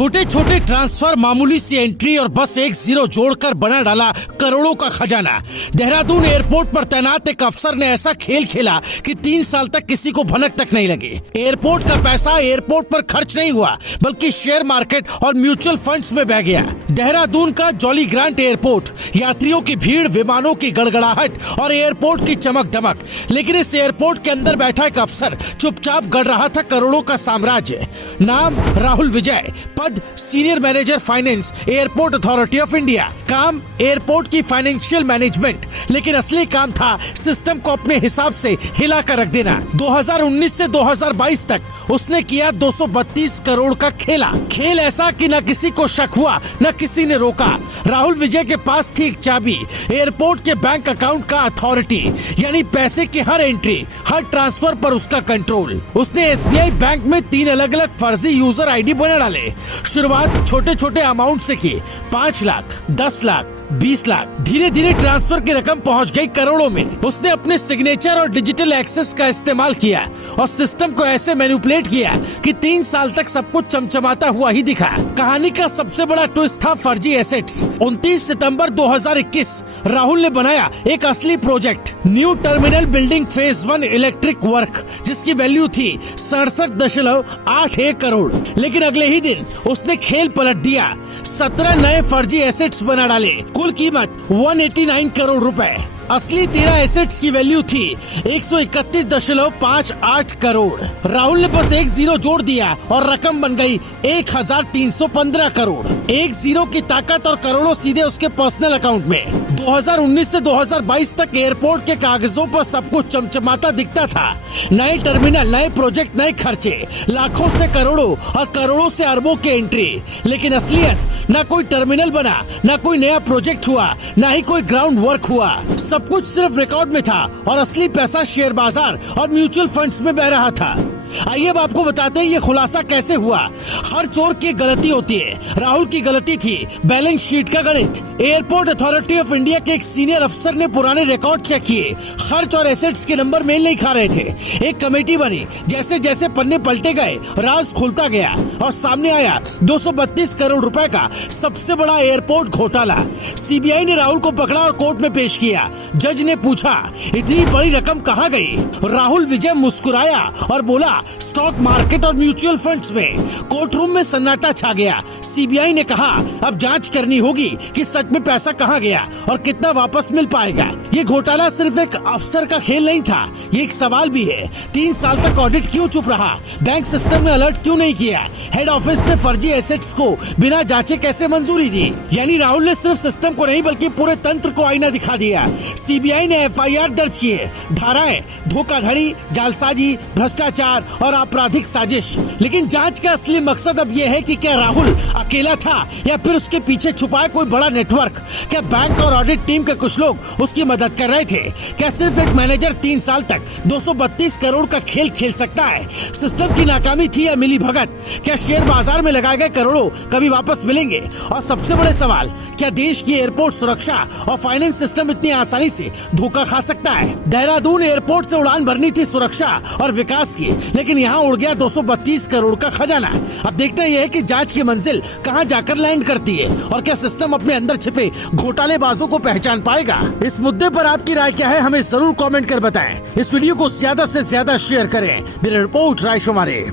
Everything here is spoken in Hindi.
छोटे छोटे ट्रांसफर, मामूली सी एंट्री और बस एक जीरो जोड़कर बना डाला करोड़ों का खजाना। देहरादून एयरपोर्ट पर तैनात एक अफसर ने ऐसा खेल खेला कि 3 साल तक किसी को भनक तक नहीं लगी। एयरपोर्ट का पैसा एयरपोर्ट पर खर्च नहीं हुआ, बल्कि शेयर मार्केट और म्यूचुअल फंड्स में बह गया। देहरादून का जॉली ग्रांट एयरपोर्ट, यात्रियों की भीड़, विमानों की गड़गड़ाहट और एयरपोर्ट की चमक दमक, लेकिन इस एयरपोर्ट के अंदर बैठा एक अफसर चुपचाप गढ़ रहा था करोड़ों का साम्राज्य। नाम राहुल विजय, पद senior manager finance, airport authority of India. काम एयरपोर्ट की फाइनेंशियल मैनेजमेंट, लेकिन असली काम था सिस्टम को अपने हिसाब से हिला कर रख देना। 2019 से 2022 तक उसने किया 232 करोड़ का खेला। खेल ऐसा कि न किसी को शक हुआ, न किसी ने रोका। राहुल विजय के पास थी एक चाबी, एयरपोर्ट के बैंक अकाउंट का अथॉरिटी, यानी पैसे की हर एंट्री, हर ट्रांसफर पर उसका कंट्रोल। उसने SBI बैंक में 3 अलग अलग फर्जी यूजर ID बना डाले। शुरुआत छोटे छोटे अमाउंट से की, 5 लाख, 10 लाख, 20 लाख। धीरे धीरे ट्रांसफर की रकम पहुंच गई करोड़ों में। उसने अपने सिग्नेचर और डिजिटल एक्सेस का इस्तेमाल किया और सिस्टम को ऐसे मैनिपुलेट किया कि 3 साल तक सब कुछ चमचमाता हुआ ही दिखा। कहानी का सबसे बड़ा ट्विस्ट था फर्जी एसेट्स। 29 सितंबर 2021 राहुल ने बनाया एक असली project, new terminal building phase 1 electric work, जिसकी वैल्यू थी 67.81 करोड़। लेकिन अगले ही दिन उसने खेल पलट दिया, 17 नए फर्जी एसेट्स बना डाले। कुल कीमत 189 करोड़ रुपए। असली 13 एसेट्स की वैल्यू थी 131.58 करोड़। राहुल ने बस एक जीरो जोड़ दिया और रकम बन गई 1315 करोड़। एक जीरो की ताकत और करोड़ों सीधे उसके पर्सनल अकाउंट में। 2019 से 2022 तक एयरपोर्ट के कागजों पर सब कुछ चमचमाता दिखता था। नए टर्मिनल, नए प्रोजेक्ट, नए खर्चे, लाखों से करोड़ों और करोड़ों से अरबों की एंट्री। लेकिन असलियत, न कोई टर्मिनल बना, न कोई नया प्रोजेक्ट हुआ, न ही कोई ग्राउंड वर्क हुआ। सब कुछ सिर्फ रिकॉर्ड में था और असली पैसा शेयर बाजार और म्यूचुअल फंड्स में बह रहा था। आइए अब आपको बताते हैं ये खुलासा कैसे हुआ। हर चोर की गलती होती है। राहुल की गलती थी बैलेंस शीट का गणित। एयरपोर्ट अथॉरिटी ऑफ इंडिया के एक सीनियर अफसर ने पुराने रिकॉर्ड चेक किए। खर्च और एसेट्स के नंबर मेल नहीं खा रहे थे। एक कमेटी बनी, जैसे जैसे पन्ने पलटे गए राज खुलता गया और सामने आया 232 करोड़ रुपए का सबसे बड़ा एयरपोर्ट घोटाला। CBI ने राहुल को पकड़ा और कोर्ट में पेश किया। जज ने पूछा, इतनी बड़ी रकम कहाँ गई? राहुल विजय मुस्कुराया और बोला, स्टॉक मार्केट और म्यूचुअल फंड्स में। कोर्ट रूम में सन्नाटा छा गया। CBI ने कहा, अब जांच करनी होगी कि सच में पैसा कहाँ गया और कितना वापस मिल पाएगा। ये घोटाला सिर्फ एक अफसर का खेल नहीं था, ये एक सवाल भी है। 3 साल तक ऑडिट क्यों चुप रहा? बैंक सिस्टम ने अलर्ट क्यों नहीं किया? हेड ऑफिस ने फर्जी एसेट्स को बिना जांचे कैसे मंजूरी दी? यानी राहुल ने सिर्फ सिस्टम को नहीं बल्कि पूरे तंत्र को आईना दिखा दिया। CBI ने FIR दर्ज किए, धाराएं, धोखाधड़ी, जालसाजी, भ्रष्टाचार और आपराधिक साजिश। लेकिन जांच का असली मकसद अब यह है कि क्या राहुल अकेला था या फिर उसके पीछे छुपा है कोई बड़ा नेटवर्क? क्या बैंक और ऑडिट टीम के कुछ लोग उसकी मदद कर रहे थे? क्या सिर्फ एक मैनेजर 3 साल तक 232 करोड़ का खेल खेल सकता है? सिस्टम की नाकामी थी या मिली भगत? क्या शेयर बाजार में लगाए गए करोड़ों कभी वापस मिलेंगे? और सबसे बड़े सवाल, क्या देश की एयरपोर्ट सुरक्षा और फाइनेंस सिस्टम इतनी आसानी से धोखा खा सकता है? देहरादून एयरपोर्ट से उड़ान भरनी थी सुरक्षा और विकास की, लेकिन यहाँ उड़ गया 232 करोड़ का खजाना। अब देखना यह है कि जांच की मंजिल कहां जाकर लैंड करती है और क्या सिस्टम अपने अंदर छिपे घोटालेबाजों को पहचान पाएगा। इस मुद्दे पर आपकी राय क्या है, हमें जरूर कमेंट कर बताएं। इस वीडियो को ज्यादा से ज्यादा शेयर करें। ब्यूरो रिपोर्ट, राय शुमारे।